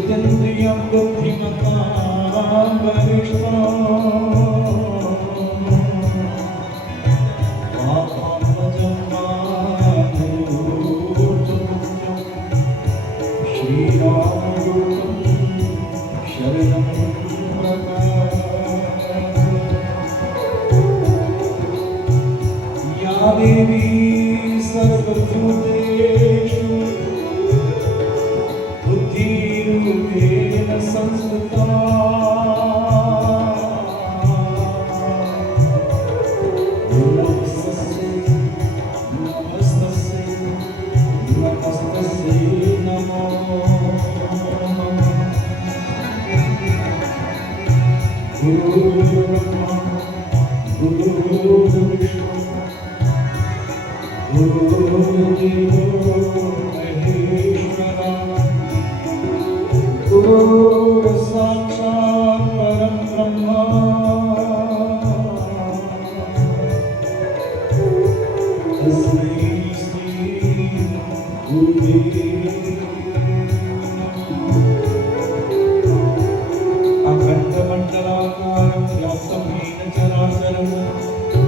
जितेन्द्रियं बुद्धिमतां वरिष्ठम् वामजं माधुर्यं श्रीरामदूतं शरणं प्रपद्ये। या देवी सर्वभूतेषु बुद्धिरूपेण संस्थिता नमस्तस्यै नमो गुरुर्ब्रह्मा गुरुर्विष्णु गुरुर्देवो महेश्वरः गुरुः साक्षात् परं ब्रह्म तस्मै श्री गुरुवे अखण्डमण्डलाकारं व्याप्तं येन चराचरं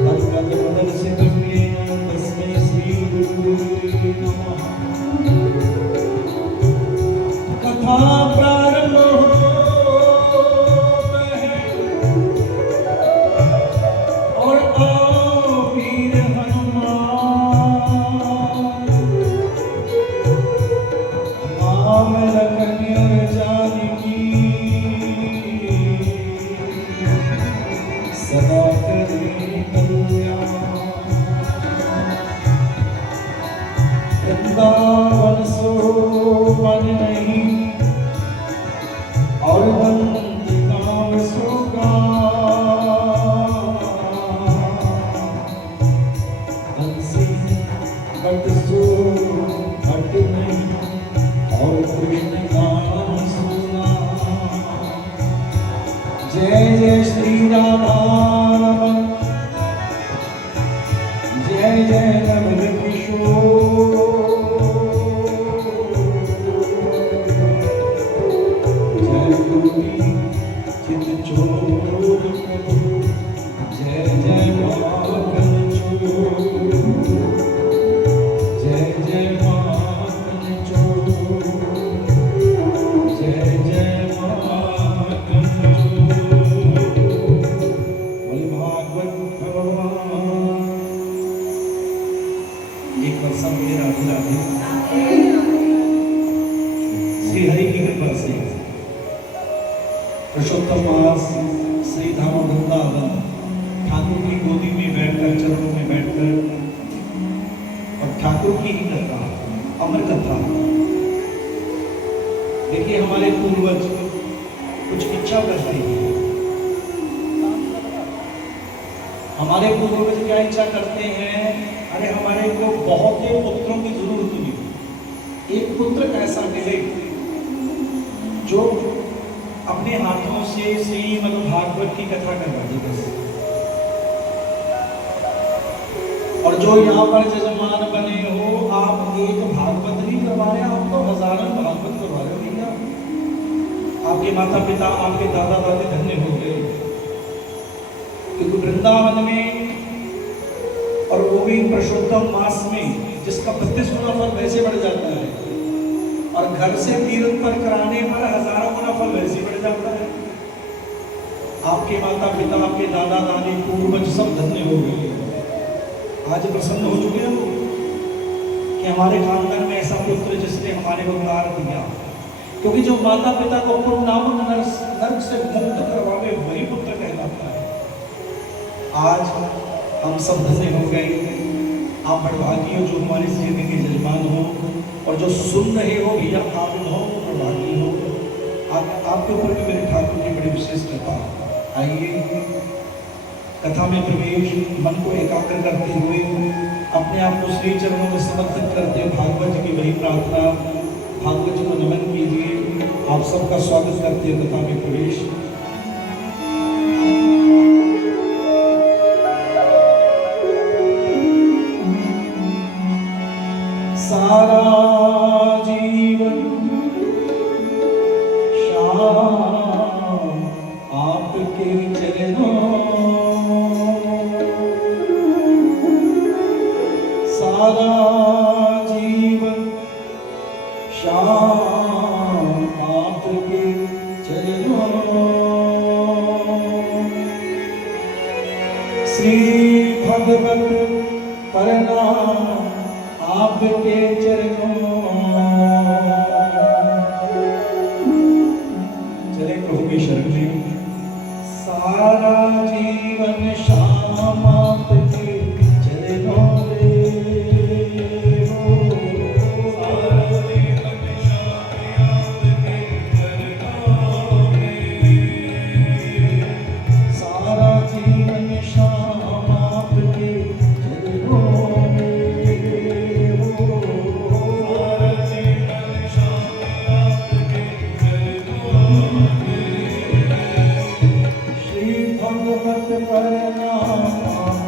तत्पददर्शितं येन तस्मै श्री गुरुवे नमः। कथा प्रारंभ है और आओ वीर हनुमान राम लखन और जानकी सदा करें कल्याण। वृंदावन सो मन नहीं और वंदिताम सुगाम हंसी बट सो हट नहीं और कृष्ण गान सुना। जय जय श्री राधा रमण जय जय नवल किशोर चित चोर जय जय माखन चोर जय जय माखन चोर जय जय माखन चोर। बोले भागवत भगवान। एक बार सब मेरा राधे राधे श्री हरि की कृपा से पुरुषोत्तम मास श्री धाम वृंदावन ठाकुर की गोदी में बैठकर चरणों में बैठकर और ठाकुर की ही कथा अमर कथा। देखिए हमारे पूर्वज कुछ इच्छा करते हैं। हमारे पूर्वज क्या इच्छा करते हैं? अरे हमारे को बहुत ही पुत्रों की जरूरत नहीं, एक पुत्र ऐसा मिले जो अपने हाथों से श्रीमद् भागवत की कथा करवा दी बस। और जो यहाँ पर जजमान बने हो, आप एक भागवत नहीं करवा रहे, आप तो हजारों भागवत करवा रहे हो भैया। आपके माता पिता आपके दादा दादी धन्य हो गए, क्योंकि वृंदावन में और वो भी पुरुषोत्तम मास में जिसका 32 गुना फल वैसे बढ़ जाता है और घर से तीर्थ पर कराने पर हजारों गुना फल वैसे बढ़ जाता है। आपके माता पिता आपके दादा दादी पूर्वज सब धन्य हो गए, आज प्रसन्न हो चुके हैं कि हमारे खानदान में ऐसा पुत्र जिसने हमारे को उतार दिया। क्योंकि जो माता पिता को पूर्णाम नर्क से मुक्त करवावे वही पुत्र कहलाता है। आज हम सब धन्य हो गए। आप बड़भागी हो जो हमारे जीवन के जजमान हो, और जो सुन रहे हो भैया आप बहुत बड़भागी हो। आपके ऊपर भी मेरे ठाकुर की बड़ी विशेष कृपा। आइए कथा में प्रवेश, मन को एकाग्र करते हुए अपने आप को श्री चरणों में समर्पित करते हुए भागवत जी की वही प्रार्थना, भागवत जी को नमन कीजिए। आप सबका स्वागत करते हुए कथा में प्रवेश। सारा जीवन आपके चरणों, सारा जीवन श्याम आपके चरणों। श्री भगवत प्रणाम आपके चरणों। चले प्रभु की शरण में। सारा जीवन श्याम आपके चरणों में हो। सारा जीवन श्याम आपके चरणों में। सारा जीवन श्याम आपके चरणों में हो। सारा जीवन श्याम आपके चरणों में। श्री भगवत प्रणाम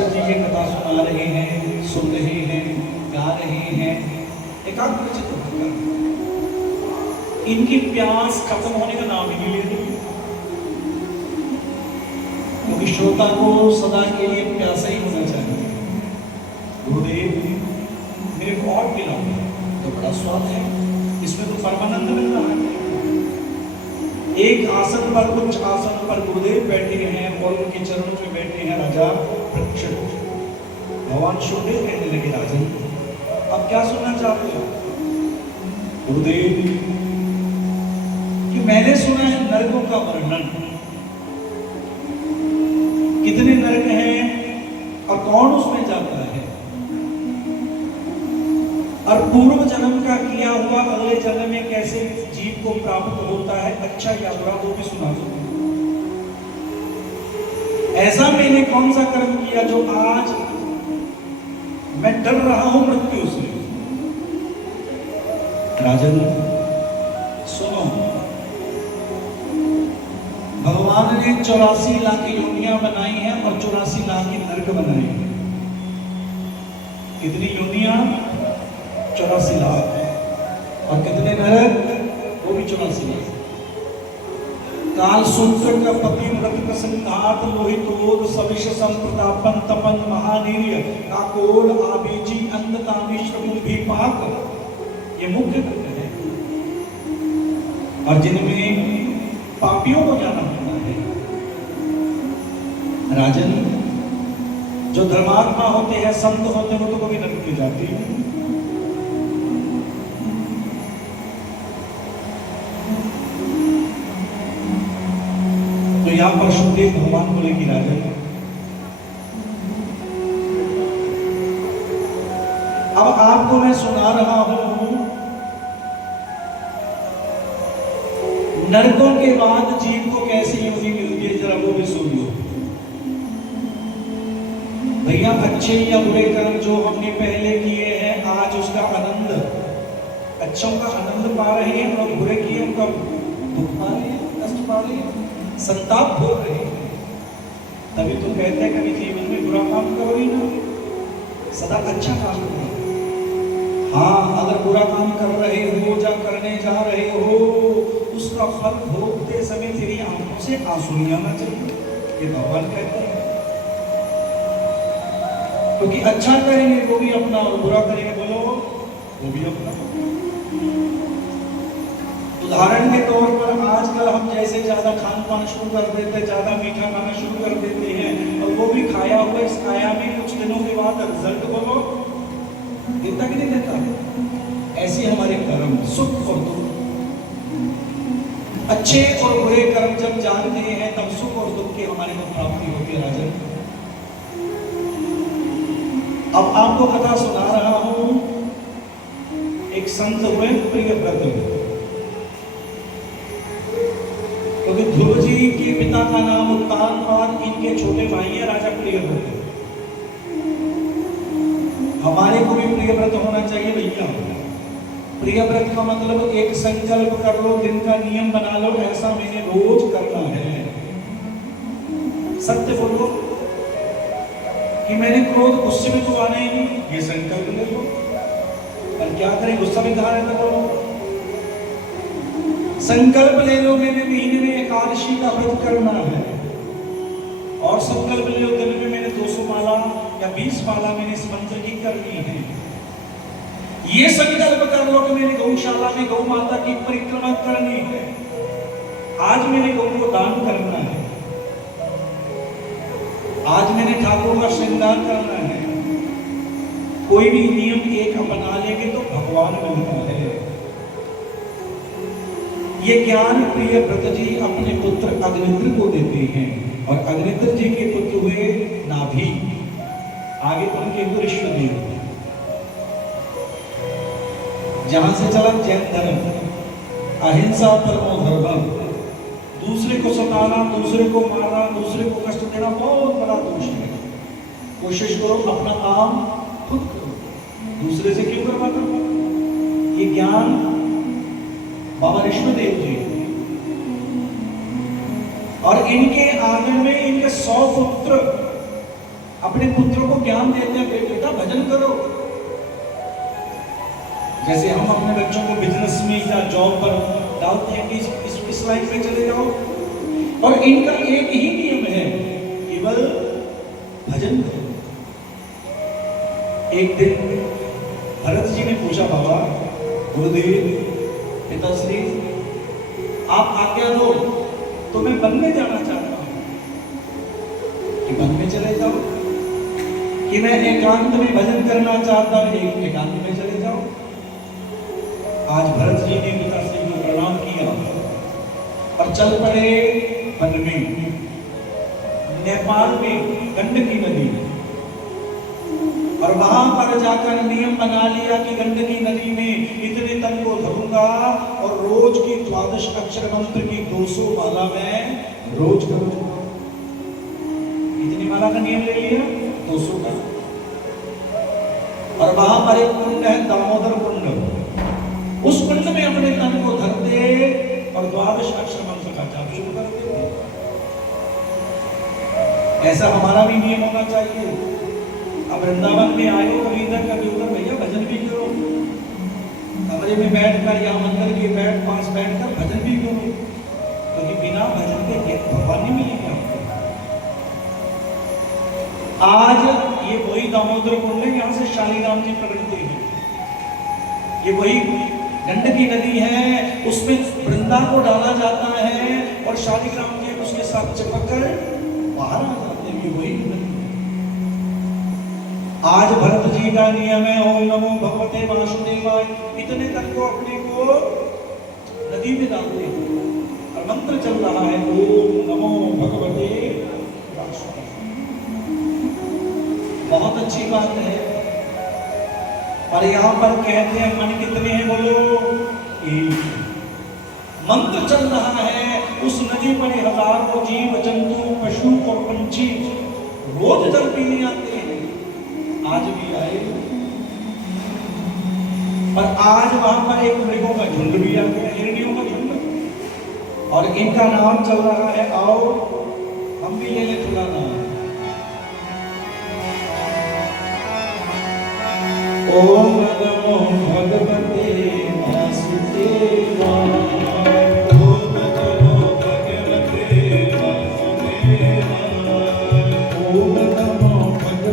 पार्षद जी ये कथा सुना रहे हैं, सुन रहे हैं, गा रहे हैं, एकाग्रचित्त होकर इनकी प्यास खत्म होने का नाम ही नहीं ले रही, क्योंकि श्रोता को सदा के लिए प्यासा ही होना चाहिए। गुरुदेव मेरे को और मिला तो बड़ा स्वाद है, इसमें तो परमानंद मिल रहा है। एक आसन पर, कुछ आसन पर गुरुदेव बैठे हैं और उनके चरणों में बैठे हैं राजा परीक्षित। भगवान शुभदेव कहने लगे, राजन अब क्या सुनना चाहते हो? गुरुदेव कि मैंने सुना है नरकों का वर्णन, कितने नरक हैं और कौन उसमें जाता है, और पूर्व जन्म का किया हुआ अगले जन्म में कैसे जीव को प्राप्त होता है, अच्छा या बुरा वो भी सुना दो। ऐसा मैंने कौन सा कर्म किया जो आज मैं डर रहा हूं मृत्यु से? राजन सुनो, भगवान ने 84 लाख योनियां बनाई हैं और 84 लाख की नरक बनाई है। कितनी योनियां? 84 लाख। और कितने नरक? वो भी 84 लाख। काल सूत्र का पति व्रत का संघात लोहितोद सविष संप्रतापन तपन महानीर्य काकोल आबीजी अंधकामेश्वर मुंभिपाक, ये मुख्य ग्रह है। और जिनमें पापियों को जाना होता है। राजन जो धर्मात्मा होते हैं, संत होते हैं, वो तो कभी नरक में जाते हैं। तो यहां पर शुभदेव भगवान बोले कि राजन अब आपको मैं सुना रहा हूं नरकों के बाद जीव को कैसी योनि मिलती है, जरा वो भी सुन लो। भैया अच्छे या बुरे कर्म जो हमने पहले किए हैं, आज उसका आनंद, अच्छों का आनंद पा रहे हैं और बुरे किए उनका दुख पा रहे हैं, कष्ट पा रहे हैं, संताप भोग रहे हैं। तभी तो कहते हैं कभी जीवन में बुरा काम करो ही ना, सदा अच्छा काम करो। हाँ, अगर बुरा काम कर रहे हो या करने जा रहे हो, उसका फल भोगते समय तेरी आंखों से आंसू नहीं आना चाहिए, ये भगवान कहते हैं। क्योंकि अच्छा करेंगे वो भी अपना और बुरा करेंगे बोलो वो भी अपना। उदाहरण के तौर पर आजकल हम जैसे ज्यादा खान पान शुरू कर देते हैं, ज्यादा मीठा खाना शुरू कर देते हैं, और वो भी खाया हुआ इस काया में कुछ दिनों के बाद रिजल्ट बोलो देता कि नहीं देता? ऐसे हमारे कर्म सुख और दुख, अच्छे और बुरे कर्म जब जानते हैं तब सुख और दुख की हमारे को प्राप्ति होती है। राजन अब आपको कथा सुना रहा हूं, एक संत हुए प्रियव्रत, क्योंकि ध्रुव जी के पिता का नाम उत्तान और इनके छोटे भाई है राजा प्रियव्रत। हमारे को भी प्रियव्रत होना चाहिए भैया। प्रियव्रत का मतलब एक संकल्प कर लो, दिन का नियम बना लो, ऐसा मैंने रोज करना है। सत्य बोलो कि मैंने क्रोध गुस्से में तो आना ही नहीं, ये संकल्प ले लो। और क्या करें, गुस्सा भी कहा रहता बोलो। संकल्प ले लो मैंने महीने में एकादशी का व्रत करना है, और संकल्प ले लो दिन में मैंने 200 माला या 20 माला मैंने इस मंत्र की करनी है। ये संकल्प कर लो कि मैंने गौशाला में गौ माता की परिक्रमा करनी है, आज मैंने गौ को दान करना है, आज मैंने ठाकुर का श्रृंगार करना है। कोई भी नियम एक अपना लेंगे तो भगवान मिलता है। ये ज्ञान प्रियव्रत जी अपने पुत्र अग्निद्र को देते हैं, और अग्निद्र जी के पुत्र हुए नाभि, आगे उनके ऋषभदेव। जहां से चला जैन धर्म, अहिंसा परमो धर्म, दूसरे को सताना, दूसरे को मारना, दूसरे को कष्ट देना बहुत बड़ा दोष है। कोशिश करो अपना काम खुद करो, दूसरे से क्यों करवाना। ये ज्ञान बाबा ऋषभदेव जी, और इनके आंगन में इनके 100 पुत्र अपने पुत्रों को ज्ञान देते हैं, बेटा भजन करो। जैसे हम अपने बच्चों को बिजनेस में या जॉब पर डालते हैं कि इस लाइन में चले जाओ, और इनका एक ही नियम है, केवल भजन करो। एक दिन भरत जी ने पूछा, बाबा गुरुदेव पिताश्री आप आज्ञा दो, तो मैं वन में जाना चाहता हूं, कि वन में चले जाओ, कि मैं एकांत में भजन करना चाहता हूं, एकांत में चले जाओ। आज भरत जी ने पिताश्री को प्रणाम किया और चल पड़े वन में। नेपाल में गंडकी नदी, और वहां पर जाकर नियम बना लिया कि गंडकी नदी में इतने तन को धरूंगा और रोज की 12 अक्षर मंत्र की 200 माला मैं रोज करूंगा। इतनी माला का नियम ले लिया, 200 का। और वहां पर एक कुंड है, दामोदर कुंड, उस कुंड में अपने तन को धरते और 12 अक्षर मंत्र का जाप शुरू करते। ऐसा हमारा भी नियम होना चाहिए। अब वृंदावन में आए हो, कभी इधर कभी उधर, भैया भजन भी करो। कमरे में बैठकर या मंदिर के पास बैठकर भजन भी करो, क्योंकि बिना भजन के भगवान नहीं मिलेगा। आज ये वही दामोदर कुंड है, यहाँ से शालीग्राम जी प्रकटते हैं। ये वही गंडकी नदी है, उसमें वृंदा को डाला जाता है और शालीग्राम जी उसके साथ चिपक कर बाहर आ जाते हैं। ये वही नदी। आज भरत जी का नियम है, ओम नमो भगवते वासुदेवाय, इतने तक को अपने को नदी में डालते हैं और मंत्र चल रहा है, ओम नमो भगवते वासुदेवाय। बहुत अच्छी बात है। और यहाँ पर कहते हैं मन कितने हैं, बोलो एक। मंत्र चल रहा है, उस नदी पर हजारों जीव जंतु पशु और पंछी रोज जल पीने आते हैं। आज भी आए, पर आज वहां पर एक मृगों का झुंड भी आ गया, हिरनियों का झुंड, और इनका नाम चल रहा है, आओ हम भी ले ले थोड़ा नाम। ओम नमो भगवते वासुदेवाय, ओम नमो भगवते वासुदेवाय, ओम नमो भगवते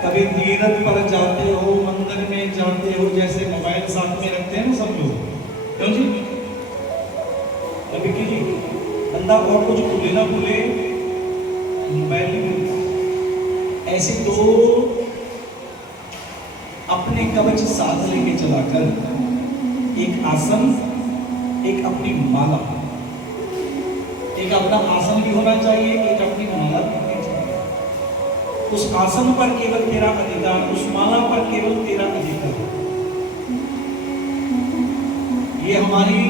कभी तीर्थ पर जाते हो, मंदिर में जाते हो, जैसे मोबाइल साथ में रखते हैं ना सब लोग, क्यों जी? कभी की बंदा और कुछ भूले ना भूले, मोबाइल नहीं भूलता। ऐसे तो अपने कवच साथ लेके चलाकर, एक आसन, एक अपनी माला, एक अपना आसन भी होना चाहिए, एक अपनी माला भी होनी चाहिए। उस आसन पर केवल तेरा अधिकार, उस माला पर केवल तेरा अधिकार। ये हमारी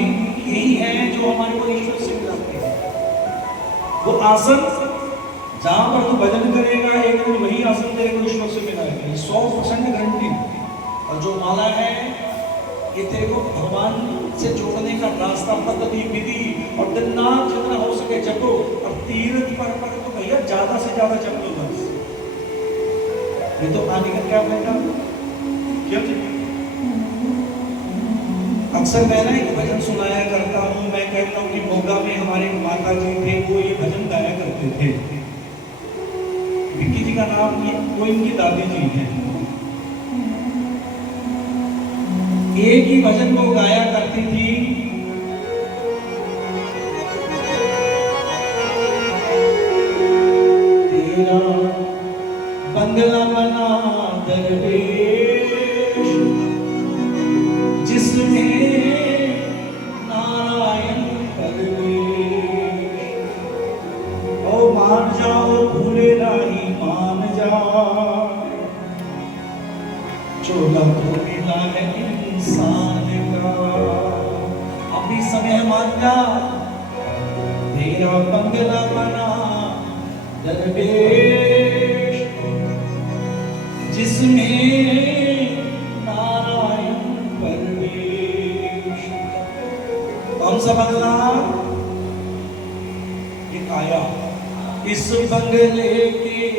यही है जो हमारे को ईश्वर से मिलाते हैं। वो आसन जहां पर तू भजन करेगा एक दिन वही आसन तेरे को ईश्वर से मिलाएगा, 100% गारंटी। और जो माला है ये तेरे को भगवान से जोड़ने का रास्ता, पद्धति, विधि, और दिन रात जितना हो सके जपो। और तीर्थ पर तो भैया ज्यादा से ज्यादा जप लो बस। ये तो आने का क्या फायदा? क्यों जी? अक्सर मैं ना एक भजन सुनाया करता हूँ। मैं कहता हूँ कि मोगा में हमारे माता जी थे, वो ये भजन गाया करते थे। विक्की जी का नाम ये, वो इनकी दादी जी हैं। एक ही भजन वो गाया करती थी, तेरा बंगला बना दरवेश जिसमें नारायण परवेश। ओ मान जाओ भूले नहीं मान जाओ, चोला तो मिला है इंसान का। अभी समय मान जा, तेरा बंगला बना दरवेश जिसमें नारायण परवेश। कौन सा बंगला? एक आया। इस बंगले के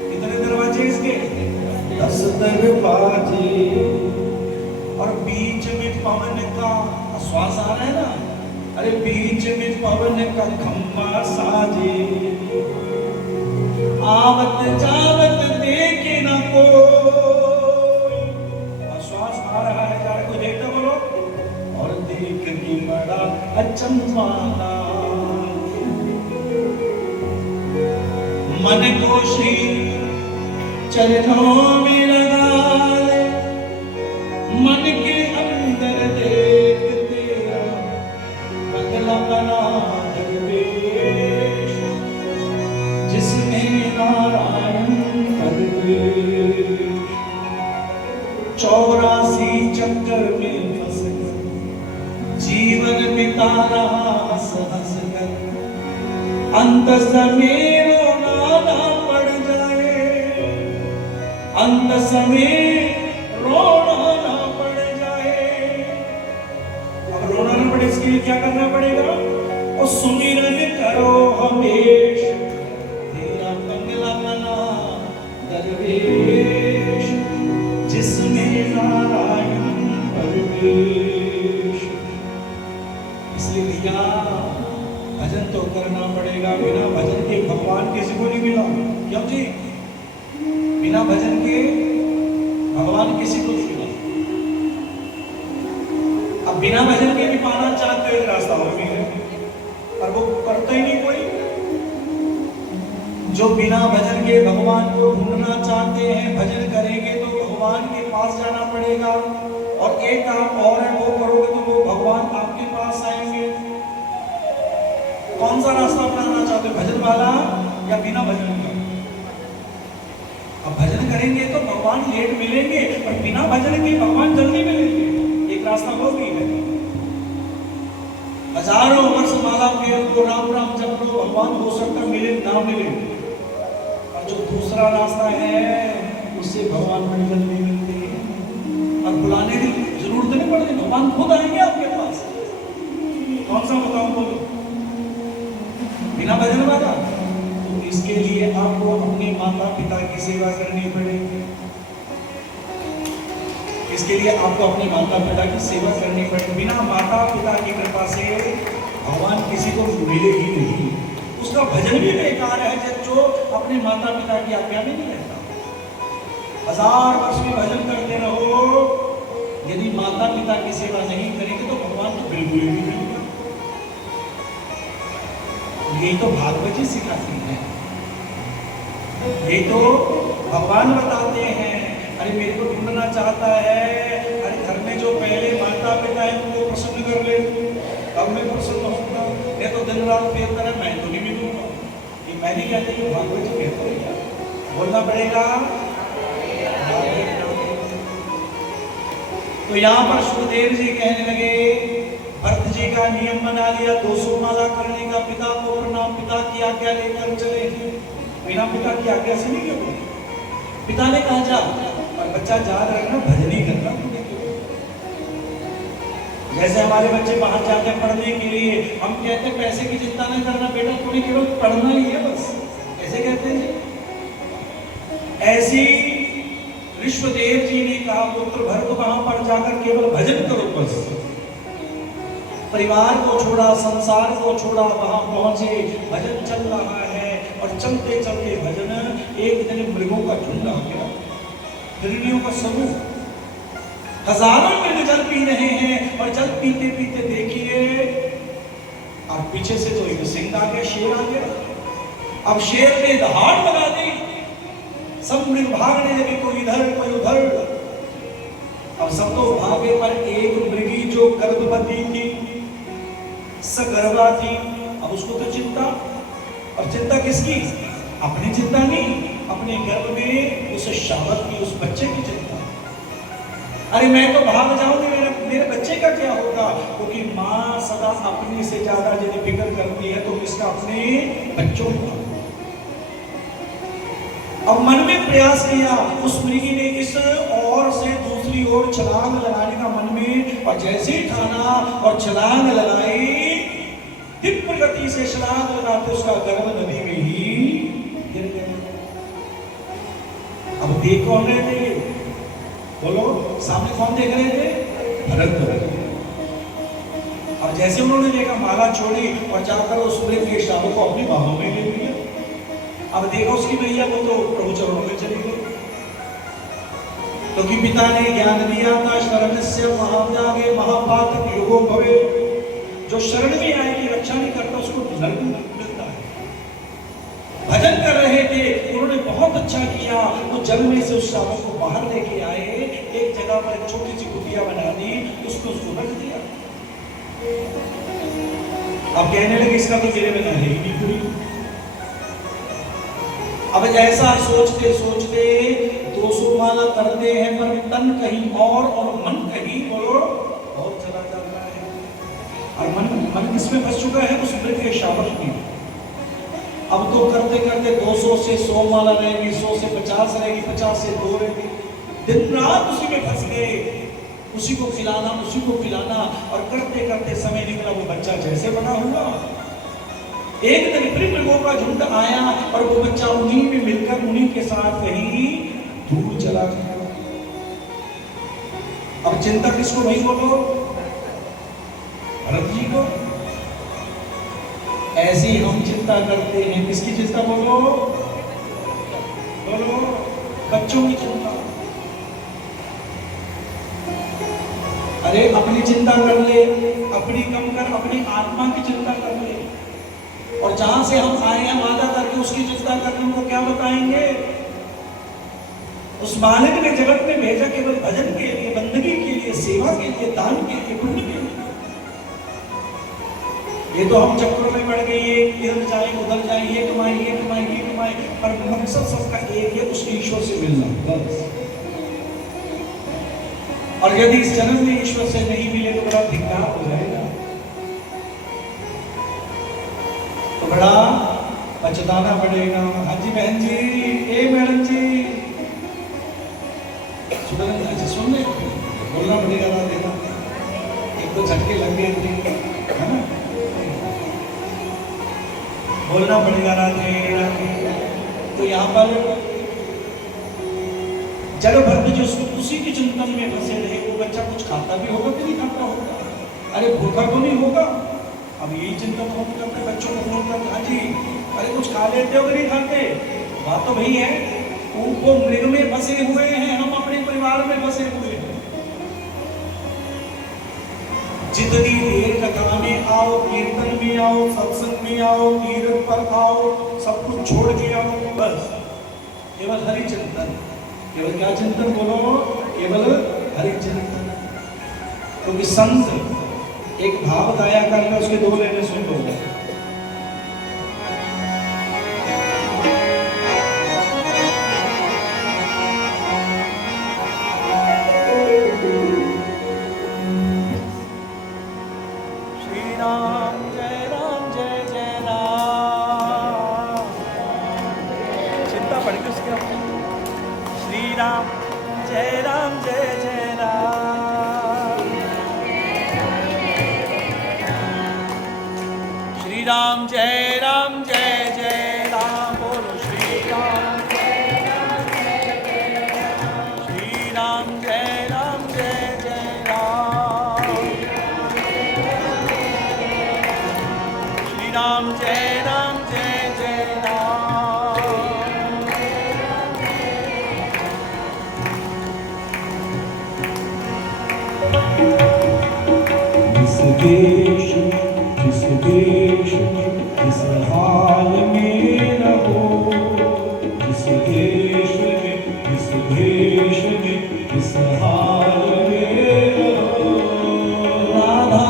कितने दरवाजे? इसके 10 दरवाजे। और बीच में पवन का श्वास आ रहा है ना, अरे बीच में पवन का खंभा साजे। आवत जावत देखे ना कोई, श्वास आ रहा है, जा कोई देखता बोलो। और देख के बड़ा अचंभाना, मन को श्री चरणों में लगा ले। मन के अंदर देख तेरा बंगला बना दरवेश जिसमें नारायण परवेश। 84 चक्कर में फंस कर जीवन बिता रहा हंस हंस कर, अंत समय रोना ना पड़ जाए, अंत समय रोना ना पड़ जाए। अब रोना ना पड़े इसके लिए क्या करना पड़ेगा? और सुमिरन करो हमेश, तेरा बंगला बना दरवेश जिसमें नारायण परवेश। इसलिए भैया भजन तो करना पड़ेगा। बिना भजन के भगवान किसी को नहीं मिला। क्यों जी? बिना भजन के भगवान किसी को नहीं मिला। अब बिना भजन के भी पाना चाहते एक रास्ता और भी है, पर वो करता ही नहीं कोई। जो बिना भजन के भगवान को ढूंढना चाहते हैं, भजन करेंगे तो भगवान के पास जाना पड़ेगा। और एक काम और है, वो करोगे तो वो भगवान आपके पास आएंगे। कौन सा रास्ता अपनाना चाहते हो, भजन वाला या बिना भजन का? अब भजन करेंगे तो भगवान लेट मिलेंगे, और बिना भजन के भगवान जल्दी मिलेंगे। एक रास्ता वो भी है। हजारों वर्ष माला फेर को राम राम जप लो, भगवान हो सकता मिले ना मिले। और जो दूसरा रास्ता है उससे भगवान बड़ी जल्दी मिलते हैं, और बुलाने की जरूरत नहीं पड़ती, भगवान खुद आएंगे आपके पास। कौन सा बताऊं बोलो? बिना भजन वाला? तो इसके लिए आपको अपने माता पिता की सेवा करनी पड़ेगी। इसके लिए आपको अपने माता पिता की सेवा करनी पड़ेगी। बिना माता पिता की कृपा से भगवान किसी को मिले ही नहीं। उसका भजन भी बेकार है जो अपने माता पिता की आज्ञा में नहीं रहता। 1000 वर्ष में भजन करते रहो, यदि माता पिता की सेवा नहीं करेंगे तो भगवान तो बिल्कुल ही नहीं। यही तो भागवत जी सिखाती है, यही तो भगवान बताते हैं। अरे मेरे को ढूंढना चाहता है, अरे घर में जो पहले माता पिता है उनको प्रसन्न कर ले, तब मैं प्रसन्न होऊंगा। मैं तो दिन रात फेर करा, मैं तो नहीं मिलूंगा। ये मैं नहीं कहती, कि भागवत जी कहते हैं, बोलना पड़ेगा। तो यहाँ पर सुखदेव जी कहने लगे, भरत जी का नियम बना लिया 200 माला करने का, पिता को प्रणाम, पिता की आज्ञा लेकर चले। बिना पिता की आज्ञा से नहीं क्यों? पिता ने कहा जा, और बच्चा याद रखना भजन ही करना। जैसे हमारे बच्चे बाहर जाते हैं पढ़ने के लिए, हम कहते हैं पैसे की चिंता नहीं करना बेटा, तुम्हें केवल पढ़ना ही है बस, ऐसे कहते हैं। ऐसी ऋषभदेव जी ने कहा पुत्र भरत वहां पर जाकर केवल भजन करो बस। परिवार को छोड़ा, संसार को छोड़ा, वहां पहुंचे, भजन चल रहा है। और चलते चलते भजन, एक दिन मृगों का झुंड आ गया, हिरणियों का समूह, हजारों मृग जल पी रहे हैं। और जल पीते पीते देखिए, और पीछे से तो एक सिंह आ गया, शेर आ गया। अब शेर ने दहाड़ लगा दी, सब मृग भागने लगे, कोई इधर कोई उधर। अब सब तो भागे, पर एक मृगी जो गर्भवती थी, सगर्भा थी, अब उसको तो चिंता। और चिंता किसकी? अपनी चिंता नहीं, अपने गर्भ में उस शावक की, उस बच्चे की चिंता। अरे मैं तो भाग जाऊंगी, मेरे बच्चे का क्या होगा? क्योंकि माँ सदा अपने से ज्यादा यदि फिक्र करती है तो किसका? अपने बच्चों का। अब मन में प्रयास किया, उस मृगी ने इस ओर से दूसरी ओर छलांग लगाने का मन में, और जैसे ही ठाना और छलांग लगाई, तीव्र गति से छलांग लगाते उसका गर्भ नदी में ही गिर गया। अब देख कौन रहे थे? बोलो, सामने कौन देख रहे थे? भरत। अब जैसे उन्होंने देखा, माला छोड़ी और जाकर उस मृग के शावक को अपनी बाहों में ले लिया। अब देखा उसकी मैया को तो प्रभु चरणों में चली गई, क्योंकि पिता ने ज्ञान दिया था शरणस्य महात्यागे महापातक योगो भवे। जो शरण में आए की रक्षा नहीं करता उसको नरक मिलता है। भजन कर रहे थे, उन्होंने बहुत अच्छा किया। वो जल में से उस शावक को बाहर लेके आए, एक जगह पर एक छोटी सी कुटिया बना दी, उसको रख दिया। अब कहने लगे इसका तो मेरे बिना है ही नहीं कोई। अब ऐसा सोचते सोचते 200 माला करते हैं, पर तन कहीं और मन कहीं और चला जाता है। और मन किसमें फंस चुका है? उस मृग के शावक में। अब तो करते करते 200 से 100 माला रहेगी, 100 से 50 रहेगी, 50 से 2 रहेगी। दिन रात उसी में फंस गए, उसी को खिलाना, उसी को पिलाना। और करते करते समय निकला, वो बच्चा जैसे बना हुआ। एक दिन फिर मृगों का झुंड आया, और वो बच्चा उन्हीं में मिलकर उन्हीं के साथ कहीं दूर चला गया। अब चिंता किसको भाई? बोलो, भरत जी को। ऐसी हम चिंता करते हैं, किसकी चिंता? बोलो बोलो, बच्चों की चिंता। अरे अपनी चिंता कर ले, अपनी कम कर, अपनी आत्मा की चिंता कर ले। और जहां से हम आए हैं वादा करके उसकी चिंता करके उनको क्या बताएंगे? उस मालिक ने जगत में भेजा केवल भजन के लिए, बंदगी के लिए, सेवा के लिए, दान के लिए, पुण्य के लिए। ये तो हम चक्करों में पड़ गए, इधर जाए उधर जाए, ये कमाए ये कमाए ये कमाए, पर मकसद सबका एक है, उस ईश्वर से मिलना बस। और यदि इस जन्म में ईश्वर से नहीं मिले तो बड़ा धिक्कार हो जाएगा, तो बड़ा पछताना पड़ेगा। हाँ जी बहन जी, ए मैडम जी, सुन ले, बोलना पड़ेगा ना, देखा एक तो झटके लग गए थे, है ना, बोलना पड़ेगा राधे राधे। तो यहाँ पर जड़ भक्त जो उसी की चिंतन में फंसे रहे, वो बच्चा कुछ खाता भी होगा कि नहीं खाता होगा? अरे भूखा तो नहीं होगा? अब यही चिंता तो हम अपने बच्चों को फोन करते, हाँ जी अरे कुछ खा लेते हो कि नहीं खाते? बात तो वही है, वो मृग में फंसे हुए हैं, हम अपने परिवार में फंसे हुए हैं। जितनी देर कथा में आओ, कीर्तन में आओ, सत्संग में आओ, तीर्थ पर आओ, सब कुछ छोड़ के आओ, बस केवल हरि चिंतन। केवल क्या चिंतन? बोलो, केवल हरि चिंतन। क्योंकि संत एक भाव दाया कर ले, उसके 2 लेने सुन लो। राम जय जय राम बोलो श्री राम जय राम श्री राम जय राम श्री राम जय राम देश में जिस हाल में रहो, जिस देश में जिस हाल में रहो, राधा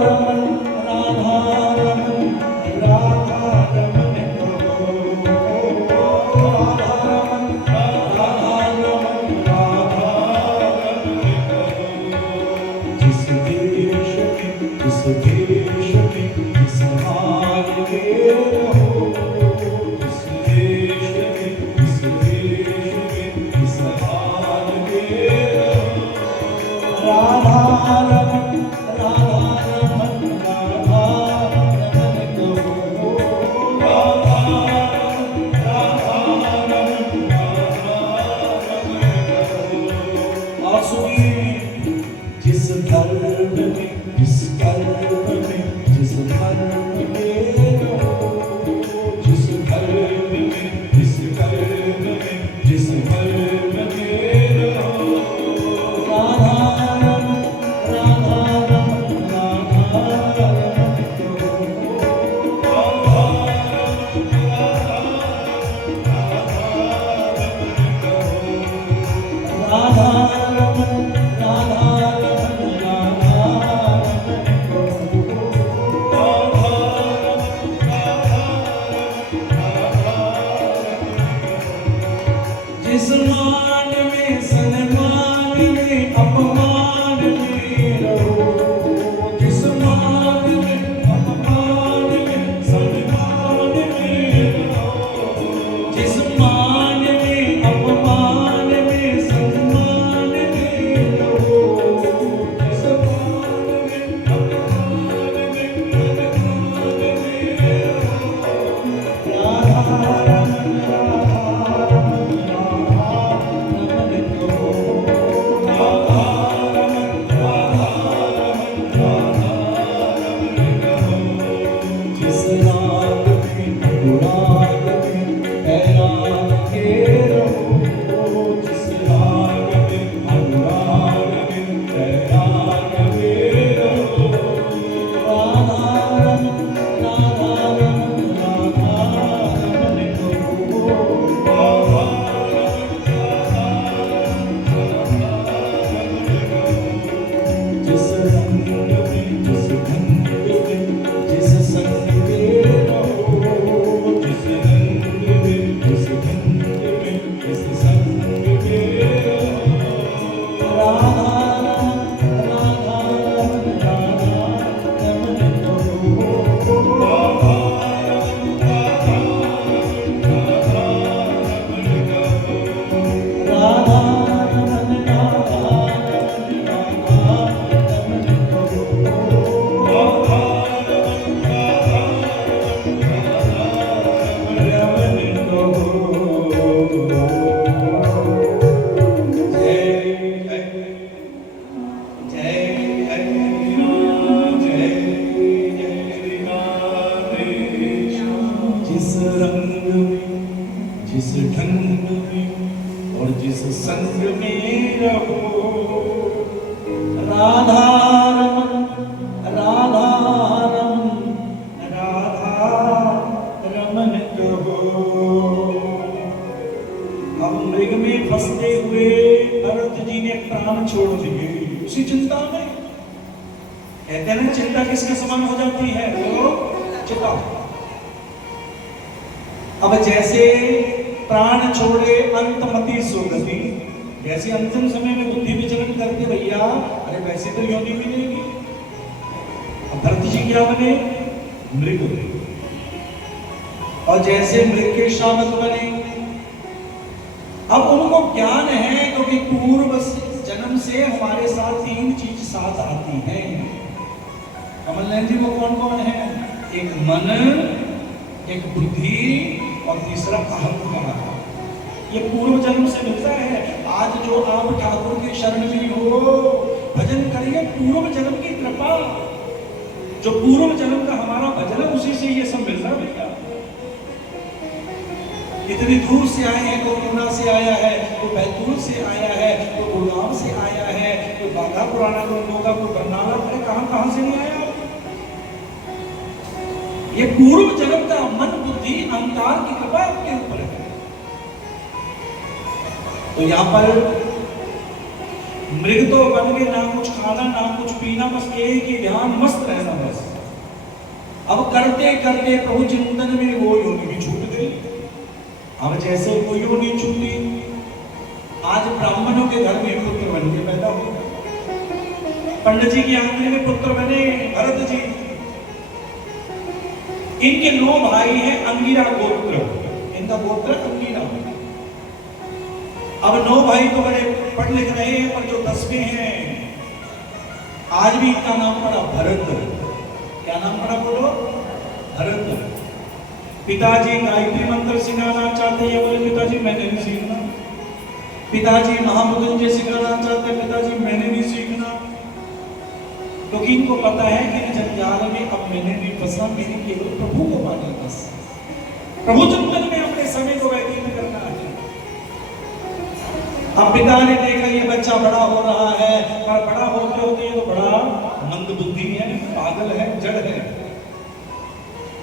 रमन राधा रमन राधा रमन कहो, राधा रमन राधा रमन राधा रमन कहो। जिस देश में जिस हाल में रहो, जिस देश में जिस हाल में रहो, राधा रमन राधा रमन कहो, राधा रमन राधा रमन कहो। और सुनिए, जिस धर्म में जिस कर्म में जिस धर्म में रहो, जिस धर्म में जिस कर्म में जिस धर्म में रहो, राधा रमन राधा रमन राधा रमन कहो, राधा रमन राधा रमन जिस मान में सन्मान में अपमान में रहो, जिस मान में अपमान में सन्मान में रहो, जिस मान में अपमान में सन्मान में रहो, जिस मान में अपमान में सन्मान में रहो, राधा रमन राधा जिस ढंग में और जिस संग में रहो, राधा रमन राधा रमन राधा रमन कहो। अब मृग में फंसते हुए भरत जी ने प्राण छोड़ दिए उसी चिंता में। कहते हैं ना, चिंता किसके समान हो जाती है? वो चिता। अब जैसे प्राण छोड़े अंतमति सुगति, जैसे अंतिम समय में बुद्धि विचलन करके भैया, अरे वैसे तो योनि मिलेगी। अब भरत जी क्या बने? मृग बने। और जैसे मृग के श्रावक बने, अब उनको ज्ञान है क्योंकि पूर्व जन्म से हमारे साथ तीन चीज साथ आती हैं। कमल नयन जी, वो कौन कौन है? एक मन, एक बुद्धि और तीसरा अहंकार। ये पूर्व जन्म से मिलता है। आज जो आप ठाकुर के शरण में हो, भजन करिए पूर्व जन्म की कृपा। जो पूर्व जन्म का हमारा भजन है उसी से ये सब मिल रहा है भैया। इतनी दूर से आए हैं, कोई ऊना से आया है, कोई बैतूल से आया है, कोई गुड़गांव से आया है, कोई बाघा पुराना लोगों का, कोई बरनाला, अरे कहां से नहीं आया। ये पूर्व जन्म का मन, बुद्धि, अहंकार की कृपा आपके ऊपर है। तो यहां पर मृग तो बन के ना कुछ खाना ना कुछ पीना, बस एक ही ध्यान, मस्त रहना बस। अब करते करते प्रभु चिंतन में वो योनि भी छूट गई। अब जैसे वो योनि छूटी, आज ब्राह्मणों के घर में पुत्र बन के पैदा हो। पंडित जी की आंगन में पुत्र बने भरत जी। इनके 9 भाई हैं, अंगिरा गोत्र, इनका गोत्र अंगिरा। अब 9 भाई तो बड़े पढ़ लिख रहे हैं, पर जो 10वें हैं आज भी इनका नाम पड़ा भरत। क्या नाम पड़ा बोलो? भरत। पिताजी गायत्री मंत्र सिखाना चाहते हैं, बोले पिताजी मैंने नहीं सीखना। पिताजी महामृत्युंजय सिखाना चाहते हैं, पिताजी मैंने नहीं सीखना। क्योंकि इनको पता है कि जंजाल में अब मैंने नहीं फंसा, मैंने केवल प्रभु को पाना बस। प्रभु चिंतन में अपने समय को व्यतीत करना है। अब पिता ने देखा ये बच्चा बड़ा हो रहा है, पर बड़ा होते होते ये तो बड़ा मंदबुद्धि है, पागल है, जड़ है।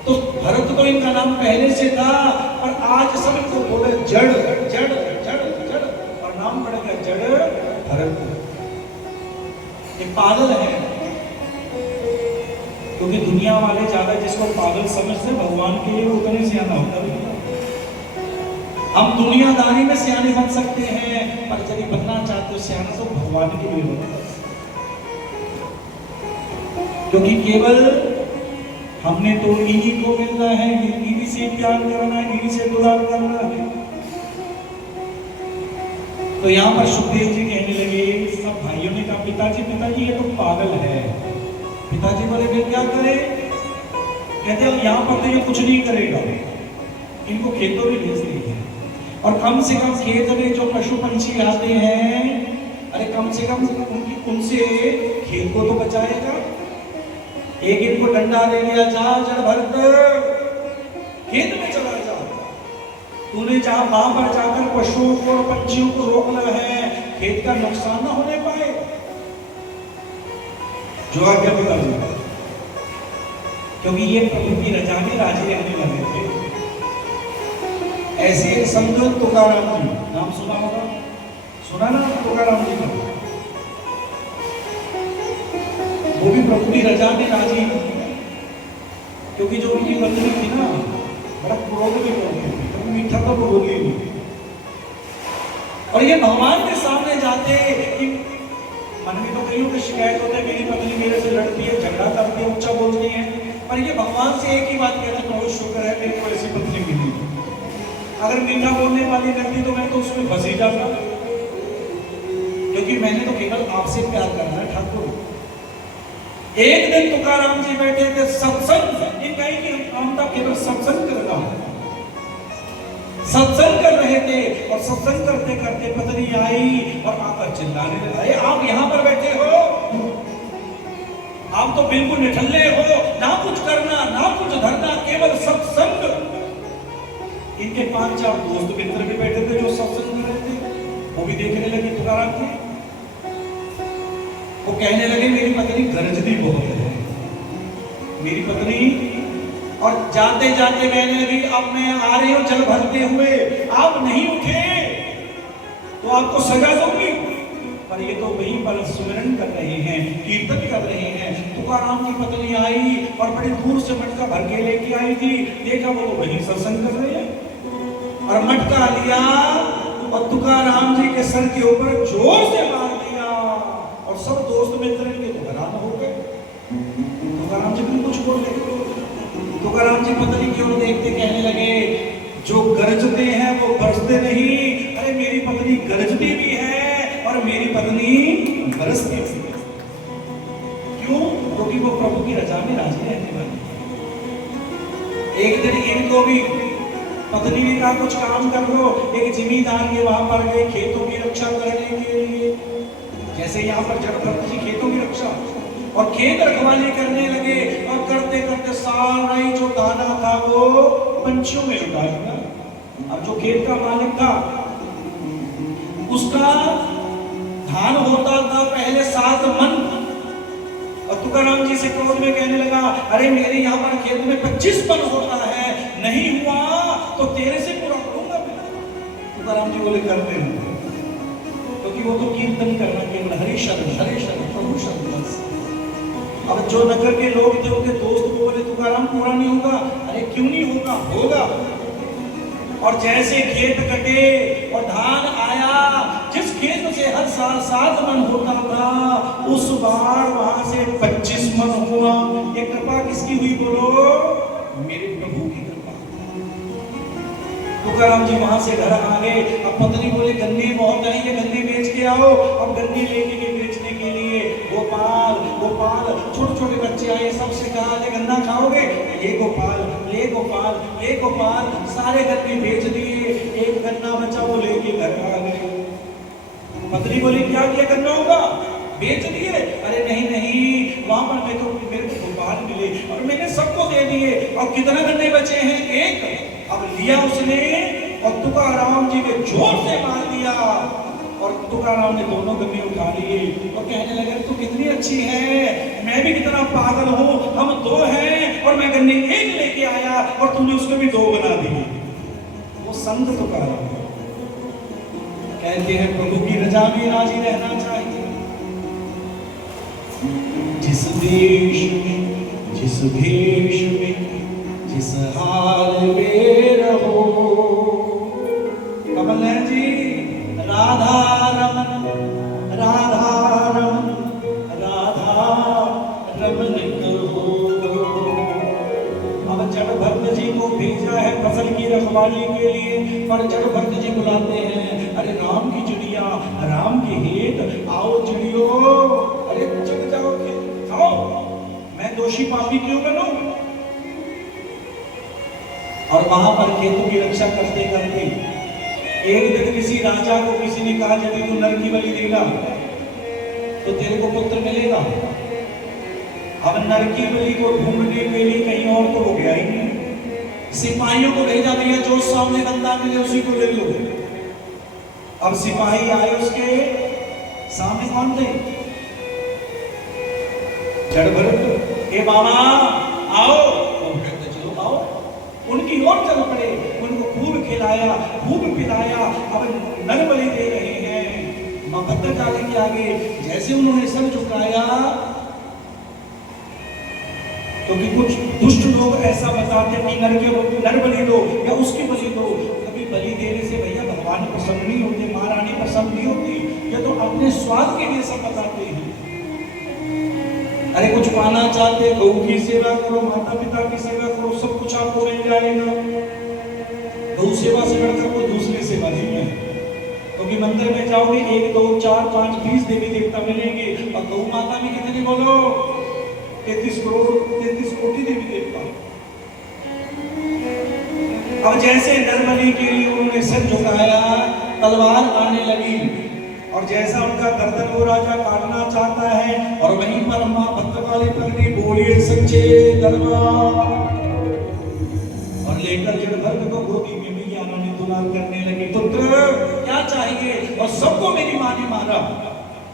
तो भरत तो इनका नाम पहले से था, पर आज सब इनको बोले जड़ जड़ जड़ जड़, और नाम पड़ गया जड़ भरत। ये पागल है, क्योंकि दुनिया वाले ज्यादा जिसको पागल समझते, भगवान के लिए उतने सियाना होता है। हम दुनियादारी में सियाने बन सकते हैं, पर यदि बनना चाहते हो सियाना तो भगवान के लिए बनो। क्योंकि केवल हमने तो इन्हीं को मिलना है, इन्हीं से प्यार करना है, इन्हीं से दुलार करना है। तो यहाँ पर सुखदेव जी कहने लगे, सब भाइयों ने कहा पिताजी पिताजी ये तो पागल है। पिताजी बोले वे क्या करे? कहते अब यहाँ पर तो ये कुछ नहीं करेगा, इनको खेतों में भेज देंगे, और कम से कम खेत में जो पशु पंछी आते हैं, अरे कम से कम उनसे खेत को तो बचाएगा। एक इनको डंडा दे दिया, जा जड़ भरत खेत में चला जा। तूने जहां वहां पर जाकर पशुओं को और पंछियों को रोकना है, खेत का नुकसान ना होने पाए। जो आज्ञा पिताजी, क्योंकि ये प्रभु की रजा में राजी रहने लगे थे। ऐसे संत तुकाराम जी, नाम सुना होगा, सुना ना तुकाराम जी का? वो भी प्रभु की रजा में राजी, क्योंकि जो उनकी पत्नी थी ना बड़ा क्रोध में बोलती थी, कभी मीठा तो वो बोली नहीं। और ये भगवान के सामने जाते कि मन में तो कईयों की शिकायत होता है, मेरी पत्नी मेरे से लड़ती है, झगड़ा करती है, ऊंचा बोलती है, पर ये भगवान से एक ही बात कहते, प्रभु शुक्र है मेरे को ऐसी पत्नी मिली। अगर मीठा बोलने वाली रहती तो मैं तो उसमें फंस ही जाता, क्योंकि मैंने तो केवल आपसे प्यार करना है ठाकुर। एक दिन तुकाराम जी बैठे थे सत्संग, केवल सत्संग कर रहा हूं, सत्संग कर रहे थे, और सत्संग करते करते पत्नी आई और आकर चिल्लाने लगे, आप यहां पर बैठे हो, आप तो बिल्कुल निठल्ले हो, ना कुछ करना ना कुछ धरना, केवल सत्संग। इनके 5-4 दोस्त मित्र भी बैठे थे जो सत्संग कर रहे थे, वो भी देखने लगे तुकाराम जी। वो कहने लगे मेरी पत्नी गरजती बहुत है, मेरी पत्नी, और जाते जाते कहने लगी अब मैं आ रही हूं जल भरते हुए, आप नहीं उठे तो आपको सजा दूंगी। पर ये तो वहीं पर सुमिरन कर रहे हैं, कीर्तन कर रहे हैं। तुकाराम की पत्नी आई और बड़ी दूर से मटका भर के लेके आई थी, देखा वो तो वहीं सत्संग कर रहे हैं, और मटका लिया और तुकाराम जी के सर के ऊपर जोर से मार दिया, और सब दोस्त मित्र इनके तो हैरान हो गए। तुकाराम जी भी कुछ बोले, तुकाराम जी पत्नी की ओर देखते कहने लगे, जो गरजते हैं वो बरसते नहीं, अरे मेरी पत्नी गरजती भी है और मेरी पत्नी बरसती भी है। क्यों? क्योंकि वो प्रभु की रजा में राजी रहने वाली है। एक दिन इनको भी पत्नी ने कहा कुछ काम कर लो। एक जिम्मेदार के वहां पर गए खेतों की रक्षा करने के लिए। जैसे यहाँ पर जड़भरत जी खेतों की रक्षा और खेत रखवाली करने लगे और करते करते सारा ही जो दाना था वो पंछियों में लुटा दिया। अब जो खेत का मालिक था उसका धान होता था पहले 7 मन, और तुकाराम जी से क्रोध में कहने लगा, अरे मेरे यहाँ पर खेत में 25 मन होता है, नहीं हुआ तो तेरे से पूरा करूंगा मैं। तुकाराम जी बोले करते हैं, क्योंकि वो तो कीर्तन करना केवल हरे शरण प्रभु शरण बस। अब जो नगर के लोग थे उनके दोस्त को बोले तुकाराम पूरा नहीं होगा। अरे क्यों नहीं होगा, होगा। और जैसे खेत कटे और धान आया, जिस खेत से हर साल 7 मन होता था उस बार वहां से 25 मन हुआ। ये कृपा किसकी हुई बोलो? मेरे प्रभु की कृपा। तुकाराम जी वहां से घर आ गए। अब पत्नी बोले गन्ने बहुत है, ये गन्ने बेच के आओ। अब गन्ने लेके गए बेचने के लिए। गोपाल गोपाल छोटे छोटे बच्चे आए, सबसे कहा ले गन्ना खाओगे? ले गोपाल ले गोपाल ले गोपाल। सारे गन्ने बेच दिए, एक गन्ना बचा वो लेके घर आ गए। पत्नी बोली क्या किया गन्नों का? बेच दिए? अरे नहीं नहीं, वहां पर मैं तो मेरे को गोपाल मिले और मैंने सबको दे दिए। और कितना गन्ने बचे हैं? एक। अब लिया उसने और तुकाराम जी ने जोर से मार दिया और तुकाराम ने दोनों गन्ने उठा लिए और कहने लगे तू कितनी अच्छी है, मैं भी कितना पागल हूँ, हम 2 हैं और मैं गन्ने 1 लेके आया और तूने उसको भी 2 बना दिए। वो संत तुकाराम कहते हैं प्रभु की रजा में राजी रहना चाहिए। जिस देश में जिस भेष में जिस हाल में रहो, कमल है जी राधा रमन राधा रमन राधा रमन करो। अब जड़भरत जी को भेजा है फसल की रखवाली के लिए, पर जड़भरत जी बुलाते हैं, अरे राम की चिड़िया राम के हेत आओ चिड़ियो, अरे चल जाओ खाओ, मैं दोषी पापी क्यों बनूं? और वहां पर खेतों की रक्षा करते करते एक दिन किसी राजा को किसी ने कहा यदि तू नर की बलि देगा तो तेरे को पुत्र मिलेगा। अब नर की बलि को ढूंढने के लिए कहीं और तो हो गया ही नहीं। सिपाहियों को भेजा, भैया जो सामने बंदा मिले उसी को ले लो। अब सिपाही आए, उसके सामने कौन थे? जड़भरत। ए बाबा आओ, चलो आओ। उनकी ओर चल पड़े, उनको खूब खिलाया खूब पिलाया। अब नर बलि दे रहे हैं। मां भद्रकाली के आगे जैसे उन्होंने सर झुकाया, क्योंकि कुछ दुष्ट लोग ऐसा बताते हैं कि नर बलि दो या उसकी बलि दो। कभी बलि देने से भैया भगवान प्रसन्न नहीं होते, महारानी प्रसन्न नहीं होती, ये तो अपने स्वाद के लिए सब बताते हैं। अरे कुछ पाना चाहते, गौ की सेवा करो, माता पिता की सेवा करो, सब कुछ आपको मिल जाएगा। गौ सेवा से बढ़कर कोई दूसरी सेवा नहीं है, क्योंकि मंदिर में जाओगे 1 2 4 5 20 देवी देवता मिलेंगे, और गौ माता में कितने बोलो? 33 कोटि देवी देवता। अब जैसे नर बलि के लिए उन्होंने सर झुकाया, तलवार आने लगी और जैसा उनका गर्दन वो राजा काटना चाहता है, और वहीं पर मां भद्रकाली प्रगटी, बोलिए सच्चे दरबार, और लेकर जड़भरत को गोदी में भी आनंद दुलार करने लगी। पुत्र क्या चाहिए? और सबको मेरी मां ने मारा।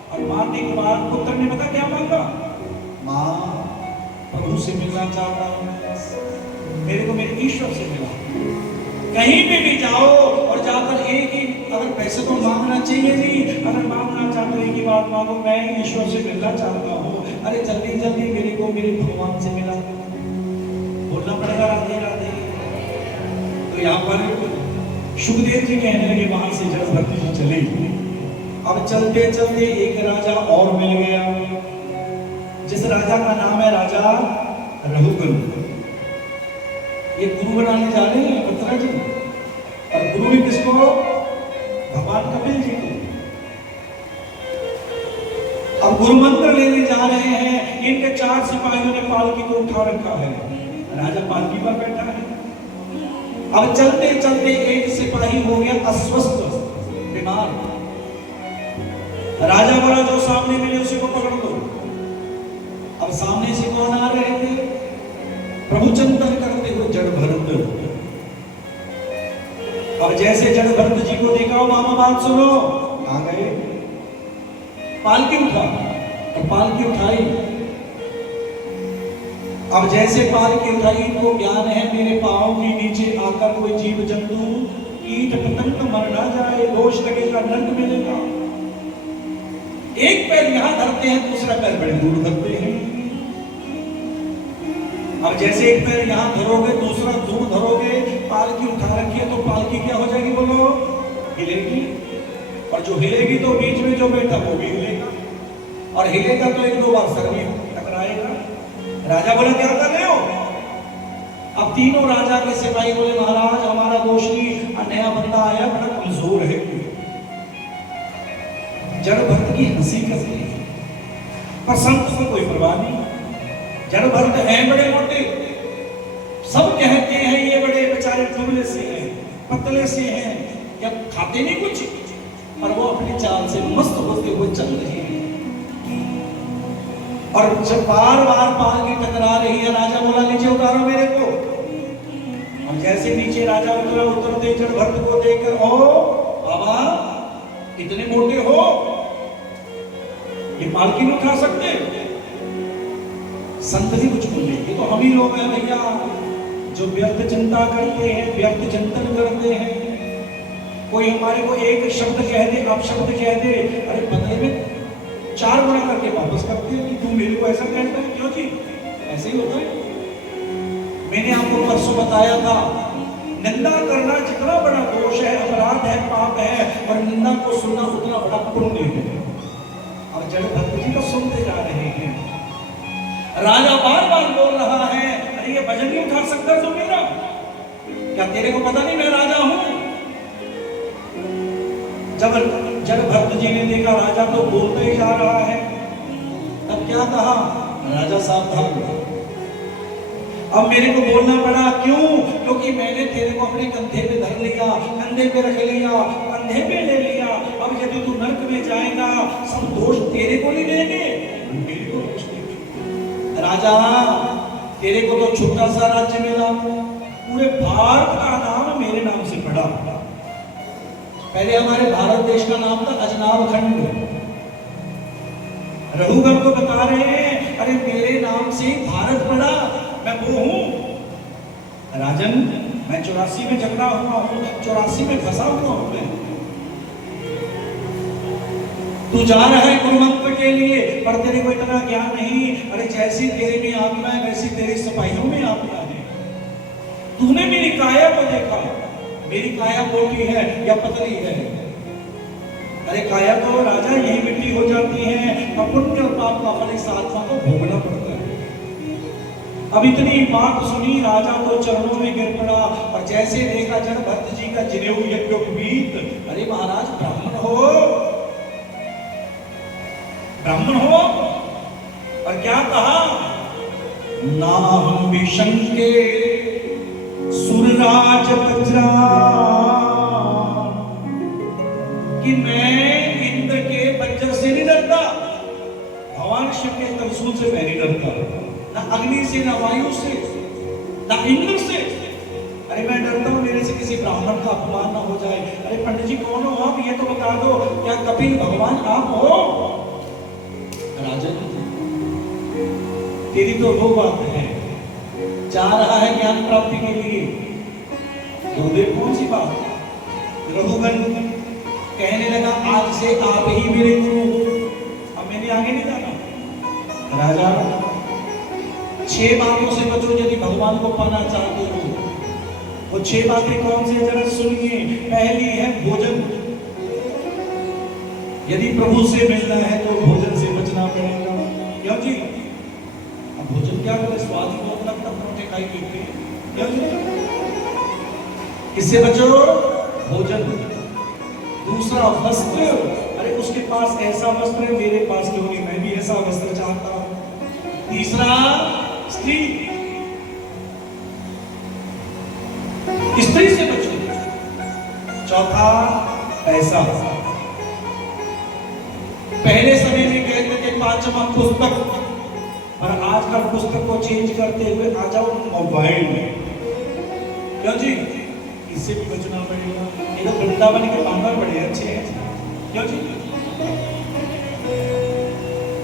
और मारने के बाद पुत्र ने पता क्या मांगा? मां प्रभु से मिलना चाहता हूं, मेरे को मेरे ईश्वर से मिला। कहीं पे भी जाओ और जाकर एक ही, अगर पैसे तो मांगना चाहिए जी, अगर मांगना चाहते एक ही बात मांगो, मैं ईश्वर से मिलना चाहता हूँ। अरे जल्दी जल्दी मेरे को मेरे भगवान से मिला, बोलना पड़ेगा राधे राधे। तो यहाँ पर सुखदेव जी कहने लगे, वहां से जड़भरत जी चले। अब चलते चलते एक राजा और मिल गया, जिस राजा का नाम है राजा रघुकुल। ये गुरु बनाने जा रहे हैं भद्रा जी, और गुरु भी किसको? भगवान कपिल जी को। अब गुरु मंत्र लेने जा रहे हैं, इनके 4 सिपाहियों ने पालकी को उठा रखा है, राजा पालकी पर बैठा है। अब चलते चलते एक सिपाही हो गया अस्वस्थ, बीमार। राजा बोला जो सामने मिले उसी को पकड़ दो। अब सामने से कौन आ रहे थे? प्रभु चिंतन करते हुए जड़भरत। अब जैसे जड़भरत जी को देखा, मामा बात सुनो, आ गए। पालकी उठा और पालकी उठाई। अब जैसे पालकी उठाई, इनको ज्ञान है मेरे पांव के नीचे आकर कोई जीव जंतु कीट पतंग मर ना जाए, दोष लगेगा, दंड मिलेगा। एक पैर यहां धरते हैं, दूसरा पैर बड़े दूर धरते हैं। अब जैसे एक पैर यहां धरोगे, दूसरा दूर धरोगे, पालकी उठा रखी है तो पालकी क्या हो जाएगी बोलो? हिलेगी। और जो हिलेगी तो बीच में जो बैठा वो भी हिलेगा, और हिलेगा तो एक दो बार सर भी टकराएगा। राजा बोला क्या कर रहे हो? अब तीनों राजा के सिपाही बोले महाराज हमारा दोष नहीं, नया बंदा आया बड़ा कमजोर है। जड़भरत की हंसी करते हैं, पर संत को कोई परवाह नहीं। जड़भरत हैं बड़े मोटे, सब कहते हैं ये बड़े बेचारे दुबले से हैं, पतले से हैं, क्या खाते नहीं कुछ, और वो अपनी चाल से मस्त होते हुए चल रहे हैं। और जब बार बार पालकी टकरा रही है, राजा बोला नीचे उतारो मेरे को। और जैसे नीचे राजा उतरा, उतरते जड़भरत को देखकर, ओ बाबा इतने मोटे हो, ये पालकी में उठा सकते? संत जी कुछ बोले, ये तो हम ही लोग हैं भैया जो व्यर्थ चिंता करते हैं, व्यर्थ चिंतन करते हैं। कोई हमारे को एक शब्द कह दे, अपशब्द कह दे, अरे बदले में 4 गुना करके वापस करते हैं कि तू मेरे को ऐसा कहता है। क्यों जी? ऐसे ही होता है। मैंने आपको परसों बताया था, निंदा करना जितना बड़ा दोष है, अपराध है, पाप है, और निंदा को सुनना उतना बड़ा पुण्य है। और जड़भरत जी को सुनते जा रहे हैं। राजा बार बार बोल रहा है, अरे ये भजन नहीं उठा सकता तू मेरा? क्या तेरे को पता नहीं मैं राजा हूं? जब जड़भरत जी ने देखा राजा तो बोलते ही जा रहा है, तब क्या कहा? राजा सावधान, अब मेरे को बोलना पड़ा। क्यों? क्योंकि मैंने तेरे को अपने कंधे पे धर लिया, कंधे पे रख लिया, कंधे पे ले लिया। अब यदि तू नरक में जाएगा, सब दोष तेरे को नहीं देंगे, मेरे को दोष देंगे। राजा तेरे को तो छोटा सा राज्य मिला, पूरे भारत का नाम मेरे नाम से पड़ा। पहले हमारे भारत देश का नाम था अजनाब खंड। रघुगण को बता रहे हैं, अरे मेरे नाम से भारत पड़ा, मैं वो हूं। राजन मैं 84 में झगड़ा हुआ हूं, 84 में फंसा हुआ हूं मैं। तू जा रहा है गुरुमंत्र के लिए, पर तेरे को इतना ज्ञान नहीं। अरे जैसी तेरे में आत्मा है वैसी तेरे सिपाहियों में आत्मा है। तूने मेरी काया को देखा, मेरी काया मोटी है या पतली है? अरे काया तो राजा यही मिट्टी हो जाती है, और पुण्य और पाप का फल इस आत्मा को भोगना पड़ता है। अब इतनी बात सुनी, राजा तो चरणों में गिर पड़ा, और जैसे देखा जड़भरत जी का जनेऊ यज्ञोपवीत, अरे महाराज ब्राह्मण हो, ब्राह्मण हो। और क्या कहा? नाम विशंके सुरराज वज्रा, कि मैं इंद्र के वज्र से नहीं डरता, भगवान शिव के त्रिशूल से मैं नहीं डरता, ना अग्नि से, ना वायु से, ना इंद्र से। अरे मैं डरता हूं मेरे से किसी ब्राह्मण का अपमान ना हो जाए। अरे पंडित जी कौन हो आप, ये तो बता दो, क्या कपिल भगवान आप हो? राजन तेरी तो वो बात है, जा रहा है ज्ञान प्राप्ति के लिए, गुरुदेव कौन सी बात? रघुगण कहने लगा आज से आप ही मेरे गुरु, अब मैंने आगे नहीं जाना। राजा 6 बातों से बचो यदि भगवान को पाना चाहते हो। वो 6 बातें कौन सी जरा सुनिए। पहली है भोजन, यदि प्रभु से मिलना है तो भोजन से बचना पड़ेगा। क्यों जी? अब भोजन क्या करे, स्वाद ही बहुत लगता, परोठे खाई पीते हैं। क्यों जी? किससे बचो? भोजन। दूसरा वस्त्र, अरे उसके पास ऐसा वस्त्र है, मेरे पास क्यों नहीं, मैं भी ऐसा वस्त्र चाहता हूं। तीसरा स्त्री, स्त्री से बचो। चौथा, पैसा। पहले समय में कहते थे पांचवा पुस्तक, और आजकल पुस्तक को चेंज करते हुए आ जाओ मोबाइल में। क्यों जी? इससे भी बचना पड़ेगा। ये तो वृंदावन के बांधव बड़े अच्छे हैं। क्यों जी?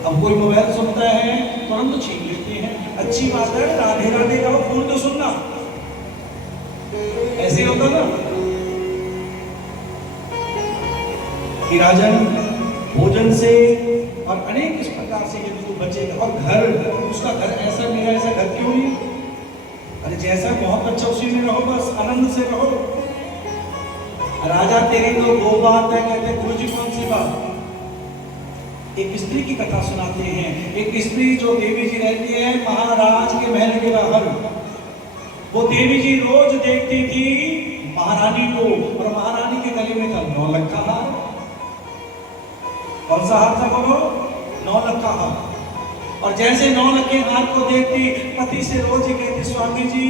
अब कोई मोबाइल सुनता है तुरंत छीन लेते हैं। अच्छी बात है, राधे राधे का फोन तो सुनना, ऐसे होता ना कि राजन भोजन से और अनेक इस प्रकार से यदि वो बचेगा। और घर, उसका घर ऐसा, मेरा ऐसा घर क्यों नहीं? अरे जैसा बहुत अच्छा उसी में रहो, बस आनंद से रहो। राजा तेरी तो वो बात है, कहते गुरु जी कौन सी बात? एक स्त्री की कथा सुनाते हैं। एक स्त्री जो देवी जी रहती है महाराज के महल के बाहर, वो देवी जी रोज देखती थी महारानी को, और महारानी के गले में था 9 लाख का हार। कौन सा हार था बोलो? 9 लाख का हार। और जैसे 9 लाख के हार को देखती, पति से रोज ही कहती स्वामी जी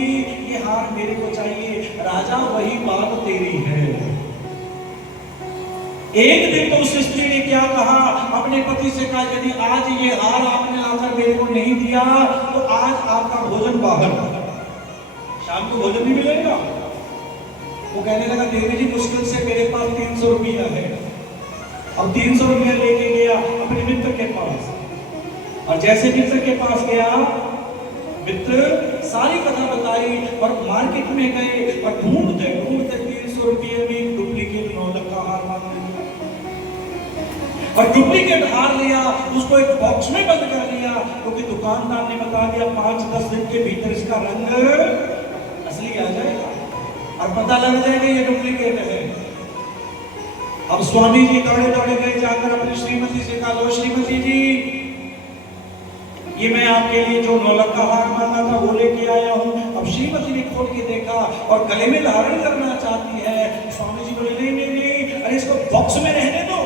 ये हार मेरे को चाहिए। राजा वही बात तेरी है। एक दिन तो उस स्त्री ने क्या कहा, अपने पति से कहा यदि आज ये हार आपने आकर मेरे को नहीं दिया तो आज आपका भोजन बाहर, शाम को भोजन नहीं मिलेगा। वो कहने लगा देवी जी मुश्किल से मेरे पास 300 रुपया है। अब 300 रुपया लेके गया अपने मित्र के पास, और जैसे मित्र के पास गया, मित्र सारी कथा बताई और मार्केट में गए और ढूंढते ढूंढते 300 रुपये में डुप्लीकेट 9 लाख का हार मांग लिया। और डुप्लीकेट हार लिया, उसको एक बॉक्स में बंद कर लिया, क्योंकि दुकानदार ने बता दिया 5-10 दिन के भीतर इसका रंग असली आ जाएगा और पता लग जाएगा ये डुप्लीकेट है। अब स्वामी जी दौड़े दौड़े गए, जाकर अपनी श्रीमती से कहा, लो श्रीमती जी ये मैं आपके लिए जो 9 लाख का हार मांगा था वो लेके आया हूँ। अब श्रीमती ने खोल के देखा और गले में धारण करना चाहती है। स्वामी जी बोले नहीं नहीं नहीं, अरे इसको बॉक्स में रहने दो।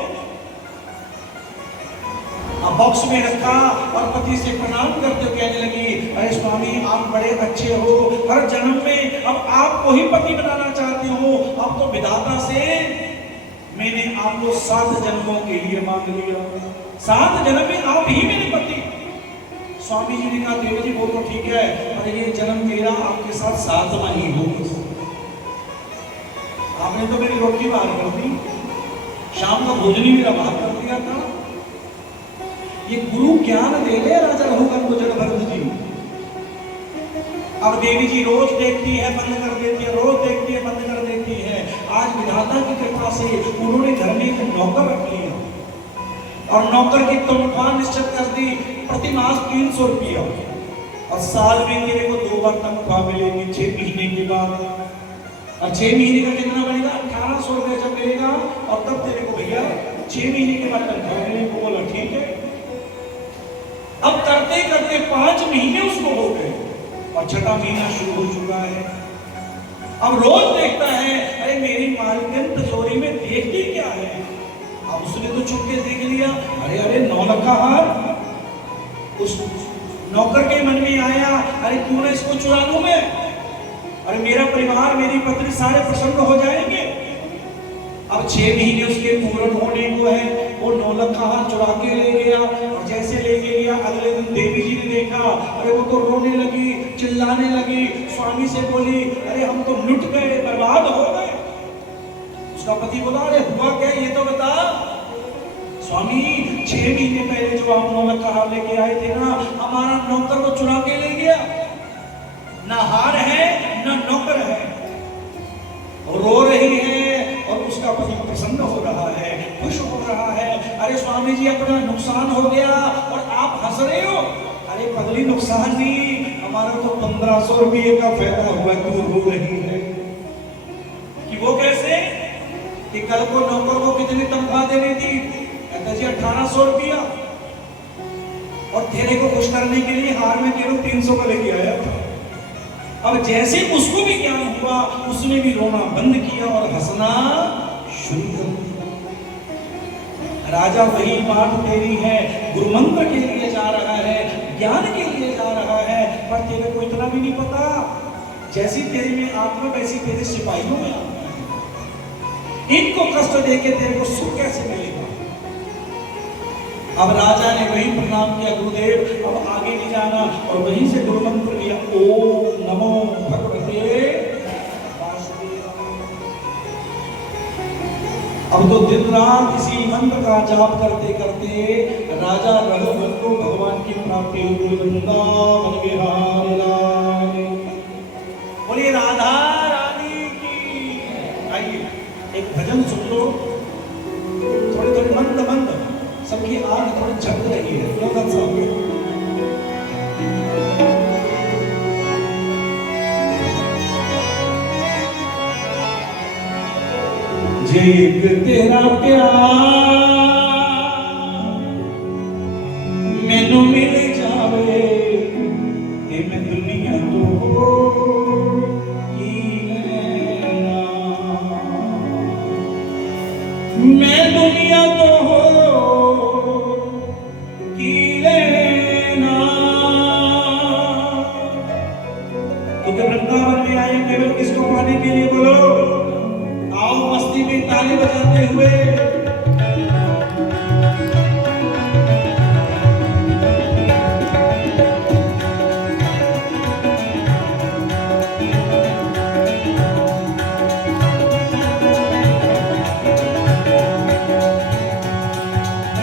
अब बॉक्स में रखा और पति से प्रणाम करते हुए कहने लगी, अरे स्वामी आप बड़े अच्छे हो, हर जन्म में अब आपको ही पति बनाना चाहती हो। अब तो विधाता से मैंने आपको 7 जन्मों के लिए मांग लिया, 7 जन्म में आप ही मेरे पति। स्वामी जी ने कहा देवी जी वो तो ठीक है, पर ये जन्म मेरा आपके साथ 7वां ही होगा। आपने तो मेरी रोटी बाहर कर दी, शाम का भोजन ही मेरा बाहर कर दिया था। ये गुरु ज्ञान दे दे राजा रघुवर को जड़भरत जी। अब देवी जी रोज देखती है बंद कर देती है, रोज देखती है बंद कर देती है। आज विधाता की कृपा से उन्होंने घर में एक नौकर रख लिया और नौकर की तनख्वाह निश्चित कर दी, प्रति मास 300 रुपया, और साल में तेरे को 2 बार तनख्वाह मिलेगी 6 महीने के बाद। और 6 महीने का कितना बनेगा? 1800 रुपया जब मिलेगा, और तब तेरे को भैया 6 महीने के बाद तनख्वाह मिलेगी। को बोला ठीक है। अब करते करते 5 महीने उसको हो गए और 6वां महीना शुरू हो चुका है। अब रोज देखता है, अरे मेरी मालकिन तिजोरी में देखती क्या है। अब उसने तो छुप के देख लिया, अरे अरे 9 लाख का हार। उस नौकर के मन में आया, अरे क्यों ना इसको चुरा लूं मैं, अरे मेरा परिवार मेरी पत्नी सारे प्रसन्न हो जाएंगे। अब 6 महीने उसके पूर्ण होने को है, वो 9 लाख का हार चुरा के ले गया। और जैसे लेके गया, अगले दिन देवी जी ने देखा, अरे वो तो रोने लगी, चिल्लाने लगी, स्वामी से बोली, अरे हम तो लुट गए, बर्बाद हो गए। उसका पति बोला, अरे हुआ क्या ये तो बता। स्वामी 6 महीने पहले जो आप 9 लाख का हार लेके आए थे ना, हमारा नौकर वो चुरा के ले गया। ना हार है ना नौकर है। रो रही है और उसका पति प्रसन्न हो रहा है, खुश हो रहा है। अरे स्वामी जी अपना नुकसान हो गया और आप हंस रहे हो। अरे पगली नुकसान नहीं, हमारा तो 1500 रुपये का फायदा हुआ, क्यों रो रही है? कि वो कैसे कि कल को नौकर को कितनी तनख्वाह देनी थी? कहता जी 1800 रुपया, और तेरे को खुश करने के लिए हार में केवल 300 का लेके आया था। अब जैसे उसको भी ज्ञान हुआ, उसने भी रोना बंद किया और हंसना शुरू कर दिया। राजा वही बात तेरी है, गुरु मंत्र के लिए जा रहा है, ज्ञान के लिए जा रहा है, पर तेरे को इतना भी नहीं पता, जैसी तेरे में आत्मा वैसी तेरे सिपाहियों में आत्मा है। इनको कष्ट देके तेरे को सुख कैसे मिलेगा? अब राजा ने वही प्रणाम किया, गुरुदेव अब आगे नहीं जाना, और वहीं से गुरु मंत्र लिया, ओम नमो भगवते वासुदेवाय। अब तो दिन रात इसी मंत्र का जाप करते करते राजा रघुवर को भगवान की प्राप्ति हुई। वृंदावन विहार लाल, बोलिए राधा रानी की। आइए एक भजन सुन लो, थोड़े थोड़े मंद मंद, सबकी आंख थोड़ी झपक रही है। एक तेरा प्यार मैनू मिल जावे ते मैं दुनिया तो की लेना, मैं दुनिया तो की लेना। तो वृंदावन में आए केवल किसको पाने के लिए? बोलो